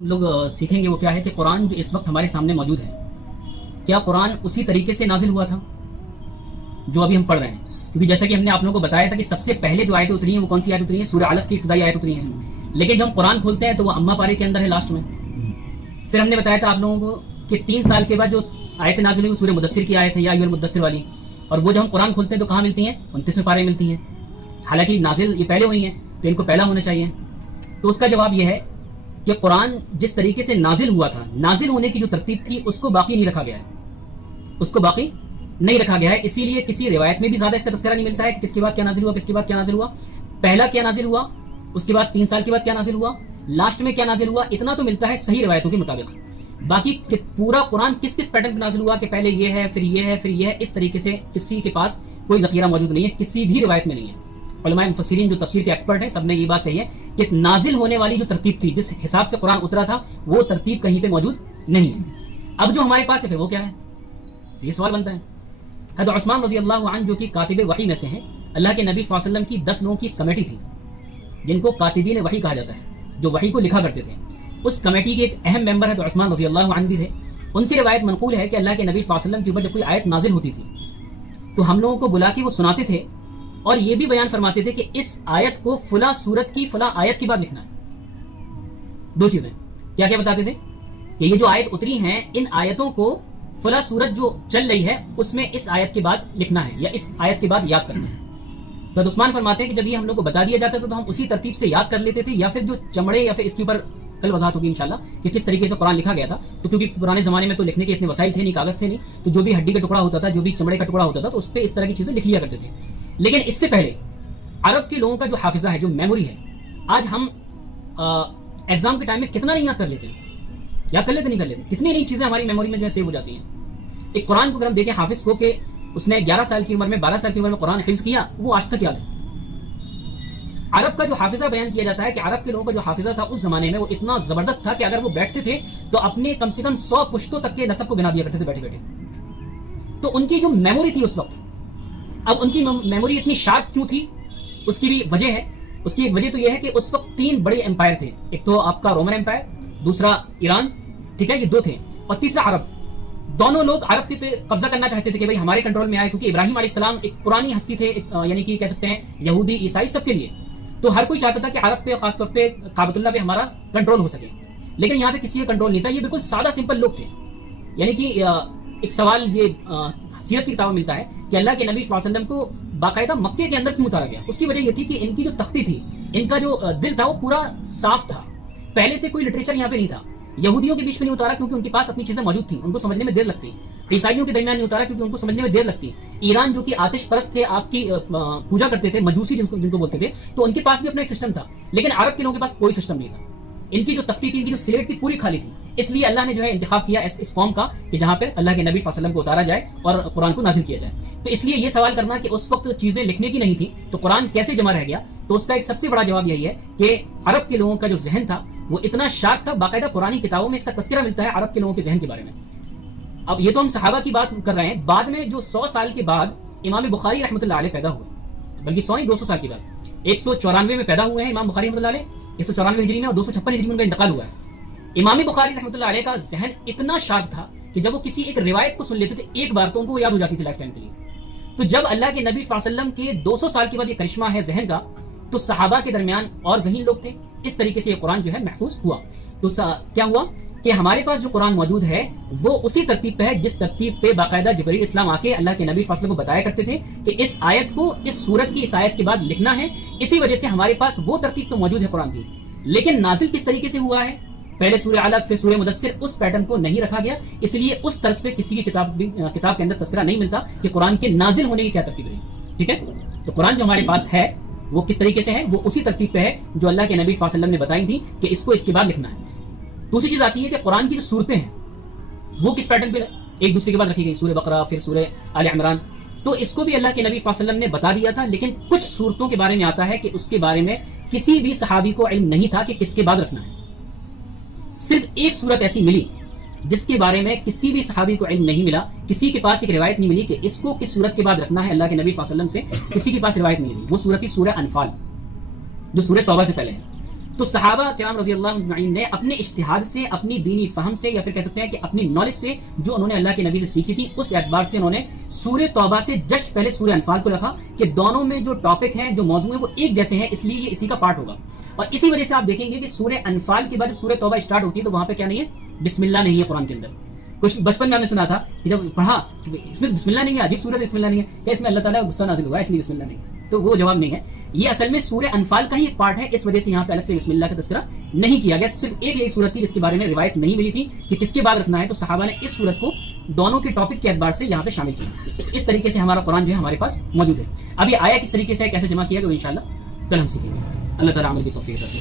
ہم لوگ سیکھیں گے وہ کیا ہے کہ قرآن جو اس وقت ہمارے سامنے موجود ہے، کیا قرآن اسی طریقے سے نازل ہوا تھا جو ابھی ہم پڑھ رہے ہیں؟ کیونکہ جیسا کہ ہم نے آپ لوگوں کو بتایا تھا کہ سب سے پہلے جو آیتیں اتری ہیں وہ کون سی آیت اتری ہیں؟ سورہ علق کی ابتدائی آیت اتری ہیں، لیکن جب ہم قرآن کھولتے ہیں تو وہ اما پارے کے اندر ہے لاسٹ میں. پھر ہم نے بتایا تھا آپ لوگوں کو کہ 3 سال کے بعد جو آیتیں نازل ہوئی وہ سورہ مدثر کی آیت ہے، یا ایھا المدثر والی، اور وہ جب ہم قرآن کھولتے ہیں تو کہاں ملتی ہیں؟ 29ویں پارے میں ملتی ہیں. حالانکہ نازل یہ پہلے ہوئی ہیں تو ان کو پہلا ہونا چاہیے. تو اس کا جواب یہ ہے کہ قرآن جس طریقے سے نازل ہوا تھا، نازل ہونے کی جو ترتیب تھی اس کو باقی نہیں رکھا گیا ہے، اس کو باقی نہیں رکھا گیا ہے. اسی لیے کسی روایت میں بھی زیادہ اس کا تذکرہ نہیں ملتا ہے کہ کس کے بعد کیا نازل ہوا، کس کے بعد کیا نازل ہوا، پہلا کیا نازل ہوا، اس کے بعد 3 سال کے بعد کیا نازل ہوا، لاسٹ میں کیا نازل ہوا. اتنا تو ملتا ہے صحیح روایتوں کے مطابق. باقی پورا قرآن کس کس پیٹرن پہ نازل ہوا کہ پہلے یہ ہے پھر یہ ہے پھر یہ ہے، اس طریقے سے کسی کے پاس کوئی ذخیرہ موجود نہیں ہے، کسی بھی روایت میں نہیں ہے. علماء مفسرین جو تفسیر کے ایکسپرٹ ہیں سب نے یہ بات کہی ہے کہ نازل ہونے والی جو ترتیب تھی، جس حساب سے قرآن اترا تھا، وہ ترتیب کہیں پہ موجود نہیں ہے. اب جو ہمارے پاس ہے پھر وہ کیا ہے؟ تو یہ سوال بنتا ہے. حضرت عثمان رضی اللہ عنہ جو کہ کاتب وحی میں سے ہیں، اللہ کے نبی صلی اللہ علیہ وسلم کی 10 لوگوں کی کمیٹی تھی جن کو کاتبین وحی کہا جاتا ہے، جو وحی کو لکھا کرتے تھے. اس کمیٹی کے ایک اہم ممبر حضرت عثمان رضی اللہ عنہ بھی تھے. ان سے روایت منقول ہے کہ اللہ کے نبی صلی اللہ علیہ وسلم کے اوپر جب کوئی آیت نازل ہوتی تھی تو ہم لوگوں کو بلا کے وہ سناتے تھے اور یہ بھی بیان فرماتے تھے کہ اس آیت کو فلاں سورت کی فلاں آیت کے بعد لکھنا ہے. 2 چیزیں کیا کیا بتاتے تھے کہ یہ جو آیت اتری ہیں ان آیتوں کو فلاں سورت جو چل رہی ہے اس میں اس آیت کے بعد لکھنا ہے یا اس آیت کے بعد یاد کرنا ہے. تو عثمان فرماتے ہیں کہ جب یہ ہم لوگ کو بتا دیا جاتا تھا تو ہم اسی ترتیب سے یاد کر لیتے تھے، یا پھر جو چمڑے یا پھر اس کے اوپر کل وضاحت ہوگی انشاءاللہ کہ کس طریقے سے قرآن لکھا گیا تھا. تو کیونکہ پرانے زمانے میں تو لکھنے کے اتنے وسائل تھے نہیں، کاغذ تھے نہیں، تو جو بھی ہڈی کا ٹکڑا ہوتا تھا، جو بھی چمڑے کا ٹکڑا ہوتا تھا، تو اس پہ اس طرح کی چیزیں لکھ لیا کرتے تھے. لیکن اس سے پہلے عرب کے لوگوں کا جو حافظہ ہے، جو میموری ہے، آج ہم ایگزام کے ٹائم میں کتنا نہیں یاد کر لیتے ہیں، یاد کر لیتے نہیں کر لیتے، کتنی نئی چیزیں ہماری میموری میں جو ہے سیو ہو جاتی ہیں. ایک قرآن کو اگر ہم دیکھیں حافظ کو کہ اس نے 11 سال کی عمر میں 12 سال کی عمر میں قرآن حفظ کیا، وہ آج تک یاد ہے. عرب کا جو حافظہ بیان کیا جاتا ہے کہ عرب کے لوگوں کا جو حافظہ تھا اس زمانے میں وہ اتنا زبردست تھا کہ اگر وہ بیٹھتے تھے تو اپنے کم سے کم 100 پشتوں تک کے نسب کو گنا دیا کرتے تھے بیٹھے بیٹھے. تو ان کی جو میموری تھی اس وقت، اب ان کی میموری اتنی شارپ کیوں تھی اس کی بھی وجہ ہے. اس کی ایک وجہ تو یہ ہے کہ اس وقت 3 بڑے امپائر تھے. ایک تو آپ کا رومن امپائر، دوسرا ایران، ٹھیک ہے، یہ 2 تھے، اور تیسرا عرب. دونوں لوگ عرب پہ قبضہ کرنا چاہتے تھے کہ بھائی ہمارے کنٹرول میں آئے، کیونکہ ابراہیم علیہ السلام ایک پرانی ہستی تھے، یعنی کہ کہہ سکتے ہیں یہودی عیسائی سب کے لیے. تو ہر کوئی چاہتا تھا کہ عرب پہ، خاص طور پہ کعبۃ اللہ پہ ہمارا کنٹرول ہو سکے. لیکن یہاں پہ کسی کا کنٹرول نہیں تھا، یہ بالکل سادہ سمپل لوگ تھے. یعنی کہ ایک سوال یہ سیرت کی کتابوں میں ملتا ہے کہ اللہ کے نبی صلی اللہ علیہ وسلم کو باقاعدہ مکے کے اندر کیوں اتارا گیا. اس کی وجہ یہ تھی کہ ان کی جو تختی تھی، ان کا جو دل تھا وہ پورا صاف تھا. پہلے سے کوئی لٹریچر یہاں پہ نہیں تھا. یہودیوں کے بیچ میں نہیں اتارا کیونکہ ان کے پاس اپنی چیزیں موجود تھیں، ان کو سمجھنے میں دیر لگتی. عیسائیوں کے درمیان نہیں اتارا کیونکہ ان کو سمجھنے میں دیر لگتی. ایران جو کہ آتش پرست تھے، آپ کی پوجا کرتے تھے، مجوسی جن کو بولتے تھے، تو ان کے پاس بھی اپنا ایک سسٹم تھا. لیکن عرب کے لوگوں کے پاس کوئی سسٹم نہیں تھا. ان کی جو تختی تھی، ان کی جو سلیٹ تھی، پوری خالی تھی. اس لیے اللہ نے جو ہے انتخاب کیا اس قوم کا کہ جہاں پر اللہ کے نبی صلی اللہ علیہ وسلم کو اتارا جائے اور قرآن کو نازل کیا جائے. تو اس لیے یہ سوال کرنا کہ اس وقت چیزیں لکھنے کی نہیں تھی تو قرآن کیسے جمع رہ گیا، تو اس کا ایک سب سے بڑا جواب یہی ہے کہ عرب کے لوگوں کا جو ذہن تھا وہ اتنا شارپ تھا. باقاعدہ پرانی کتابوں میں اس کا تذکرہ ملتا ہے عرب کے لوگوں کے ذہن کے بارے میں. اب یہ تو ہم صحابہ کی بات کر رہے ہیں، بعد میں جو 100 سال کے بعد امام بخاری رحمۃ اللہ علیہ پیدا ہوئے، بلکہ 100 نہیں 200 سال کے بعد 194 میں پیدا ہوئے ہیں امام بخاری رحمۃ اللہ علیہ، 194 ہجری میں، اور 256 ہجری میں ان کا انتقال ہوا ہے. امام بخاری رحمۃ اللہ علیہ کا ذہن اتنا شارپ تھا کہ جب وہ کسی ایک روایت کو سن لیتے تھے ایک بار تو ان کو وہ یاد ہو جاتی تھی لائف ٹائم کے لیے. تو جب اللہ کے نبی صلی اللہ علیہ وسلم کے 200 سال کے بعد یہ کرشمہ ہے ذہن کا، تو صحابہ کے درمیان اور ذہین لوگ تھے. اس طریقے سے یہ قرآن جو ہے محفوظ ہوا. تو کیا ہوا کہ ہمارے پاس جو قرآن موجود ہے وہ اسی ترتیب پہ ہے جس ترتیب پہ باقاعدہ جبرائیل اسلام آ کے اللہ کے نبی صلی اللہ علیہ وسلم کو بتایا کرتے تھے کہ اس آیت کو اس سورت کی اس آیت کے بعد لکھنا ہے. اسی وجہ سے ہمارے پاس وہ ترتیب تو موجود ہے قرآن کی. لیکن نازل کس طریقے سے ہوا ہے، پہلے سورہ علق پھر سورہ مدثر، اس پیٹرن کو نہیں رکھا گیا. اس لیے اس طرز پہ کسی کی کتاب کے اندر تذکرہ نہیں ملتا کہ قرآن کے نازل ہونے کی کیا ترتیب رہی. ٹھیک ہے، تو قرآن جو ہمارے پاس ہے وہ کس طریقے سے ہے، وہ اسی ترتیب پہ ہے جو اللہ کے نبی صلی اللہ علیہ وسلم نے بتائی تھی کہ اس کو اس کے بعد لکھنا ہے. دوسری چیز آتی ہے کہ قرآن کی جو صورتیں ہیں وہ کس پیٹرن پہ ایک دوسرے کے بعد رکھی گئی، سورہ بقرہ پھر سورہ آل عمران. تو اس کو بھی اللہ کے نبی صلی اللہ علیہ وسلم نے بتا دیا تھا. لیکن کچھ صورتوں کے بارے میں آتا ہے کہ اس کے بارے میں کسی بھی صحابی کو علم نہیں تھا کہ کس کے بعد رکھنا ہے. صرف ایک صورت ایسی ملی جس کے بارے میں کسی بھی صحابی کو علم نہیں ملا، کسی کے پاس ایک روایت نہیں ملی کہ اس کو کس صورت کے بعد رکھنا ہے. اللہ کے نبی صلی اللہ علیہ وسلم سے کسی کے پاس روایت نہیں ملی. وہ صورت تھی سورہ انفال، جو سورہ توبہ سے پہلے ہے. تو صحابہ کرام رضی اللہ عنہم نے اپنے اجتہاد سے، اپنی دینی فہم سے، یا پھر کہہ سکتے ہیں کہ اپنی نالج سے جو انہوں نے اللہ کے نبی سے سیکھی تھی، اس اعتبار سے انہوں نے سورہ توبہ سے جسٹ پہلے سورہ انفال کو رکھا کہ دونوں میں جو ٹاپک ہیں، جو موضوع ہیں، وہ ایک جیسے ہیں، اس لیے یہ اسی کا پارٹ ہوگا. اور اسی وجہ سے آپ دیکھیں گے کہ سورہ انفال کے بعد جب سورہ توبہ اسٹارٹ ہوتی ہے تو وہاں پہ کیا نہیں ہے؟ بسم اللہ نہیں ہے قرآن کے اندر. کچھ بچپن میں ہم نے سنا تھا کہ جب پڑھا اس میں بسم اللہ نہیں ہے، عجیب سورت بسم اللہ نہیں ہے، کیا اس میں اللہ تعالیٰ کا غصہ نازل ہوا ہے اس لیے بسم اللہ نہیں ہے؟ تو وہ جواب نہیں ہے. یہ اصل میں سورہ انفال کا ہی ایک پارٹ ہے، اس وجہ سے یہاں پہ الگ سے بسم اللہ کا تذکرہ نہیں کیا گیا. صرف ایک یہی صورت تھی جس کے بارے میں روایت نہیں ملی تھی کہ کس کے بعد رکھنا ہے، تو صحابہ نے اس صورت کو دونوں کے ٹاپک کے اعتبار سے یہاں پہ شامل کیا. اس طریقے سے ہمارا قرآن جو ہے ہمارے پاس موجود ہے. اب یہ آیا کس طریقے سے کیسے جمع کیا گیا، وہ انشاءاللہ کل ہم سیکھیں گے. اللہ تعالیٰ عمل کی توفیق عطا فرمائے.